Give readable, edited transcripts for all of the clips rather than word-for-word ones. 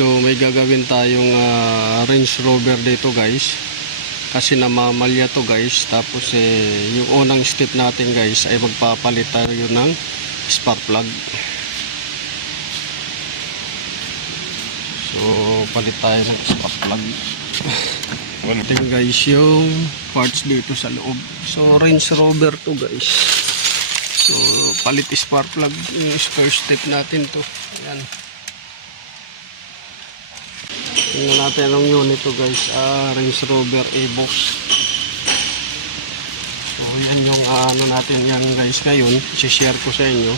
So may gagawin tayong Range Rover dito guys, kasi namamalya to guys. Tapos yung unang step natin guys ay magpapalit tayo ng spark plug. So palit tayo ng spark plug. Ito guys yung parts dito sa loob. So Range Rover to guys. So palit spark plug yung first step natin to. Ayan. Tingnan natin ang unit to guys, Range Rover Evoque. So yan yung ano natin yan guys. Ngayon i-share ko sa inyo,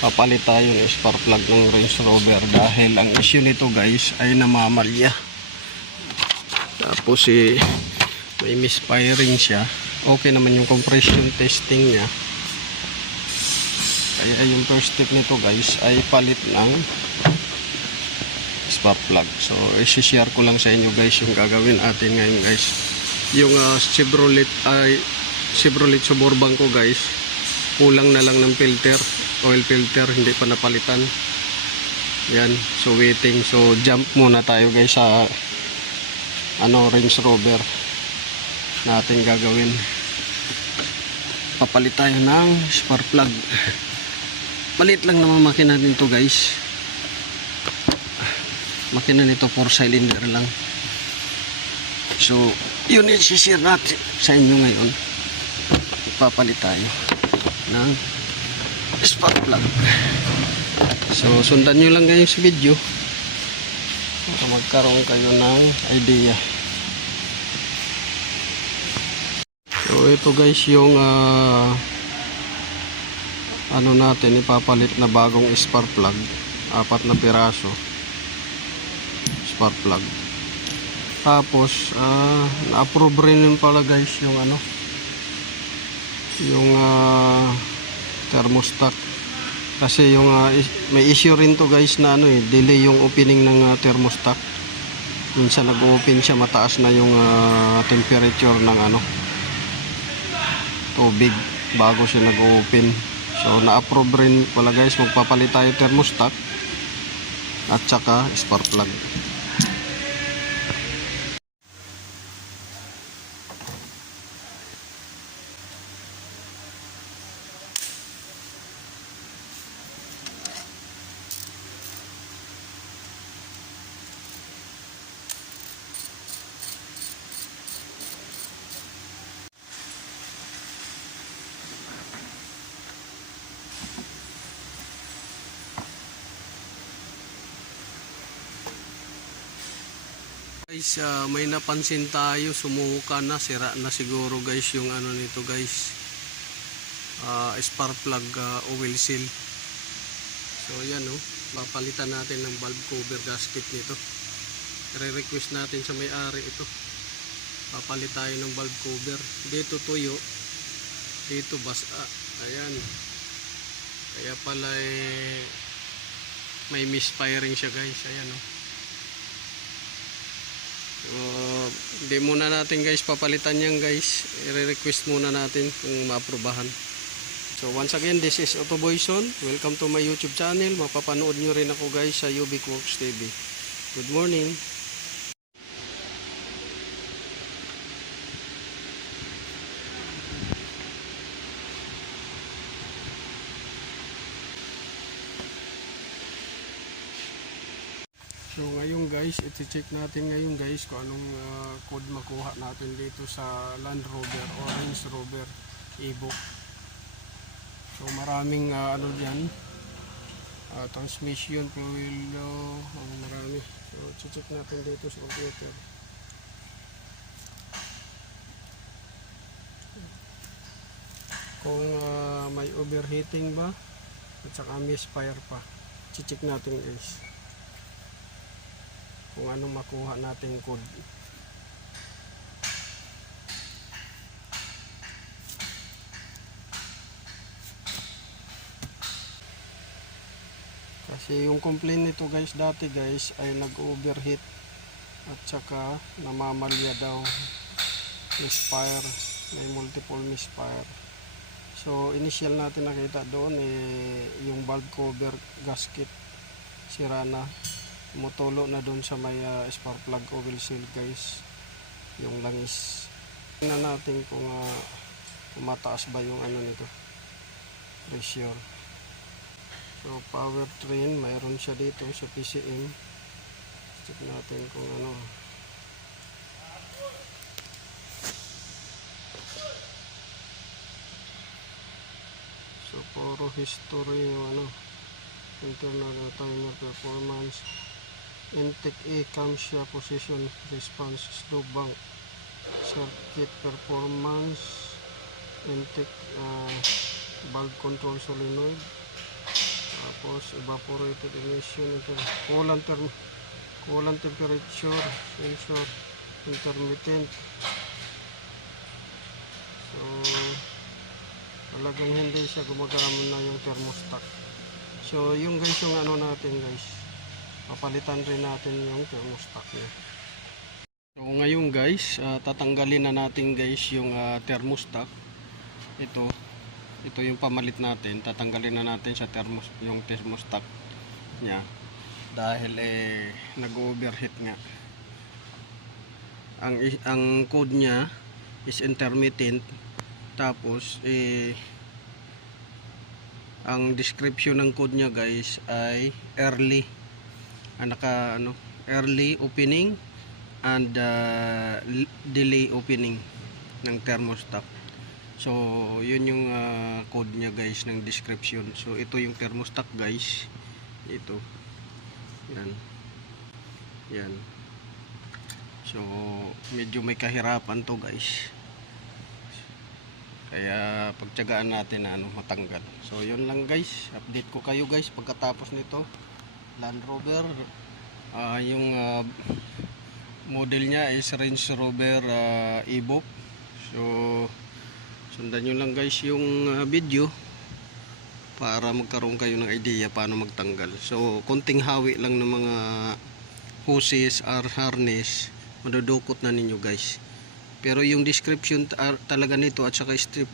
papalit tayo ng spark plug ng Range Rover dahil ang issue nito guys ay namamalya. Tapos may misfiring siya. Okay naman yung compression testing niya. Kaya yung first step nito guys ay palit ng spark plug. So i-share ko lang sa inyo guys yung gagawin natin ngayon guys. Yung Chevrolet Suburban ko guys, kulang na lang ng filter, oil filter, hindi pa napalitan. Yan, so waiting. So jump muna tayo guys sa Range Rover natin gagawin. Papalit tayo ng spark plug. Maliit lang naman makina natin to guys. Makina nito 4 cylinder lang. So yun i-share natin sa inyo ngayon. Ipapalit tayo ng spark plug. So sundan nyo lang ngayon sa video para magkaroon kayo ng idea. So ito guys yung natin ipapalit na bagong spark plug. 4 na piraso spark plug. Tapos na-approve rin pala guys yung thermostat, kasi yung may issue rin to guys na delay yung opening ng thermostat. Minsan nag-open siya, mataas na yung temperature ng tubig bago siya nag-open. So na-approve rin pala guys, magpapalit tayo thermostat at saka spark plug. Guys, may napansin tayo, sumuka na, sira na siguro guys yung nito guys, spark plug oil seal. So yan papalitan natin ng valve cover gasket nito. I-request natin sa may-ari ito, papalit tayo ng valve cover. Dito tuyo, dito basa. Ayan, kaya pala may misfiring siya guys. Ayan So, hindi muna natin guys papalitan yan guys. I-request muna natin kung maaprubahan. So once again, this is Otto Boyson. Welcome to my YouTube channel. Mapapanood nyo rin ako guys sa Ubiq Works TV. Good morning. So ngayon guys, iti-check natin ngayon guys kung anong code makuha natin dito sa Land Rover o Range Rover Evoque. So maraming diyan, transmission, fluid, marami. So check natin dito sa computer. Kung may overheating ba at saka misfire pa. Check natin guys kung anong makuha natin code. Kasi yung complaint nito guys dati guys ay nag-overheat at saka namamalya daw, misfire, may multiple misfire. So initial natin nakita doon yung valve cover gasket sira na. tumutulo na doon sa may spark plug oil seal guys, yung langis. Tingnan natin kung tumataas ba yung ano nito, pressure. So powertrain, mayroon siya dito sa PCM. Check natin kung ano. So puro history yung ano, internal timer performance, intake A, camshaft position response, slow bank, circuit performance, intake valve control solenoid, tapos evaporated emission, coolant temperature sensor, intermittent. So talagang hindi siya gumagamit na yung thermostat. So yung guys, yung ano natin guys, papalitan rin natin yung thermostat niya. So ngayon guys, tatanggalin na natin guys yung thermostat. Ito yung pamalit natin. Tatanggalin na natin sa yung thermostat niya dahil nag-overheat nga. Ang code niya is intermittent, tapos ang description ng code niya guys ay early, early opening and delay opening ng thermostat. So yun yung code niya guys ng description. So ito yung thermostat guys, ito yan. So medyo may kahirapan to guys, kaya pagtiyagaan natin na matanggal. So yun lang guys, update ko kayo guys pagkatapos nito. Land Rover, yung model niya is Range Rover Evoque. So sundan nyo lang guys yung video para magkaroon kayo ng idea paano magtanggal. So konting hawi lang ng mga hoses or harness, madudukot na ninyo guys. Pero yung description talaga nito at saka step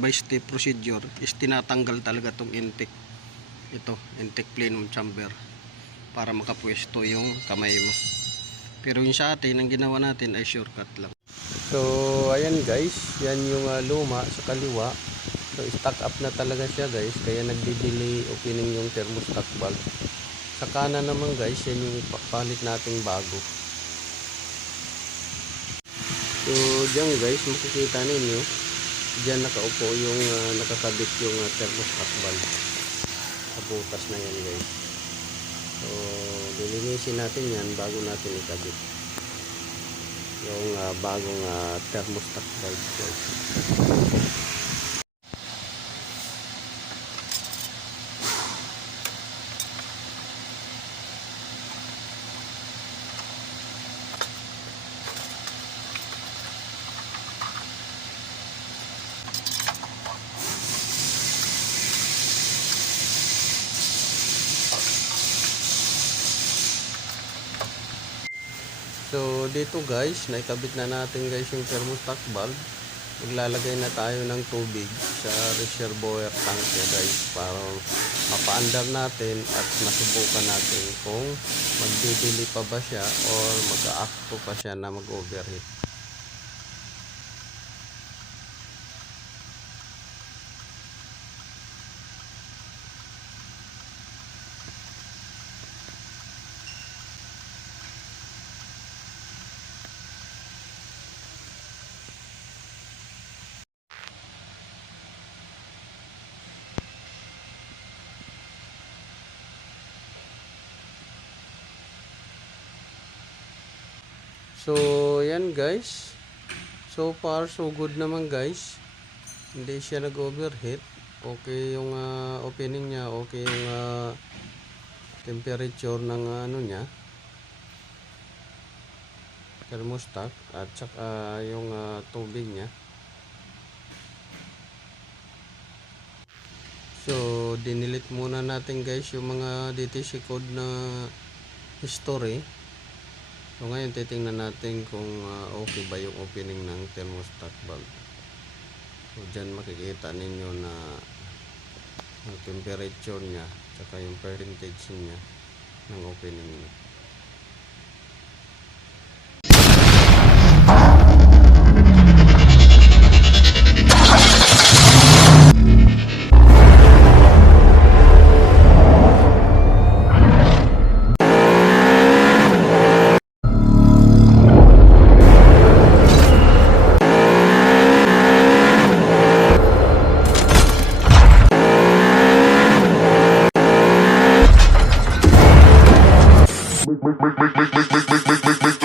by step procedure is tinatanggal talaga tong intake. Ito, intake plenum chamber, para makapwesto yung kamay mo. Pero yung sa atin, ang ginawa natin ay shortcut lang. So ayan guys, yan yung luma sa kaliwa. So stack up na talaga siya guys, kaya nagdi-delay opening yung thermostat valve. Sa kanan naman guys, yan yung papalit nating bago. So dyan guys, makikita ninyo, dyan nakaupo yung nakakabit yung thermostat valve sa butas na yan guys. So lilinisin natin yan bago natin ikabit yung bagong thermostat valve guys. So dito guys, naikabit na natin guys yung thermostat valve. Maglalagay na tayo ng tubig sa reservoir tank guys, para mapaandar natin at masubukan natin kung magdidili pa ba siya or mag-aakto pa siya na mag-overheat. So yan guys, so far so good naman guys, hindi siya nag-overheat. Okay yung opening niya, okay yung temperature ng niya, thermostat, at saka yung tubig niya. So dinilit muna natin guys yung mga DTC code na history. So ngayon titingnan natin kung okay ba yung opening ng thermostat valve. So dyan makikita ninyo na yung temperature niya, tsaka yung percentage niya. ng opening niya. Make